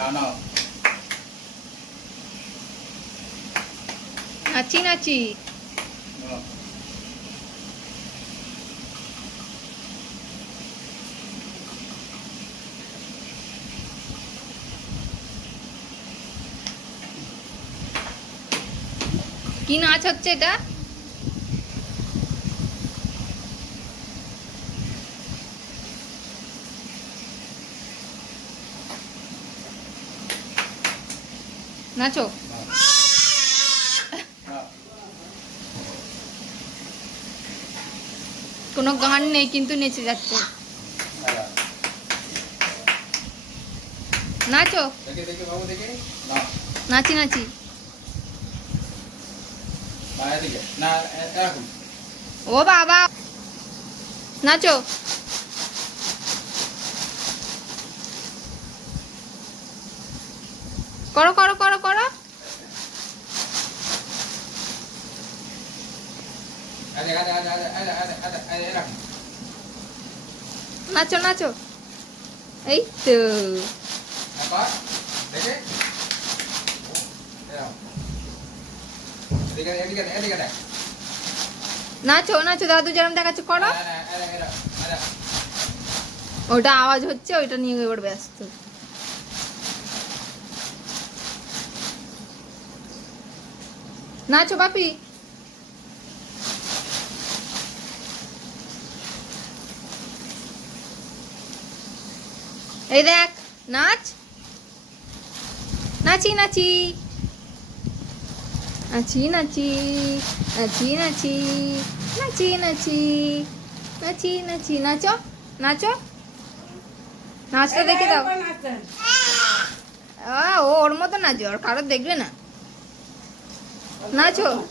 না নাচি নাচি। কি নাচ হচ্ছে এটা? নাচো। কোনো গান নেই কিন্তু নেচে যাচ্ছে। নাচো। নাচি নাচি। ও বাবা। নাচো। করো করো করো করো। নাচো নাচো। এই তো। নাচো নাচো দাদু যেরম দেখাচ্ছ করো। ওটা আওয়াজ হচ্ছে ওইটা নিয়ে এবার ব্যস্ত। নাচো বাপি। এই দেখ নাচ। নাচি নাচি। নাচি নাচি নাচি নাচি নাচি নাচি নাচি নাচি। নাচো নাচো। নাচটা দেখে দাও। ও ওর মতো নাচো আর কারোর দেখবে না। નાચો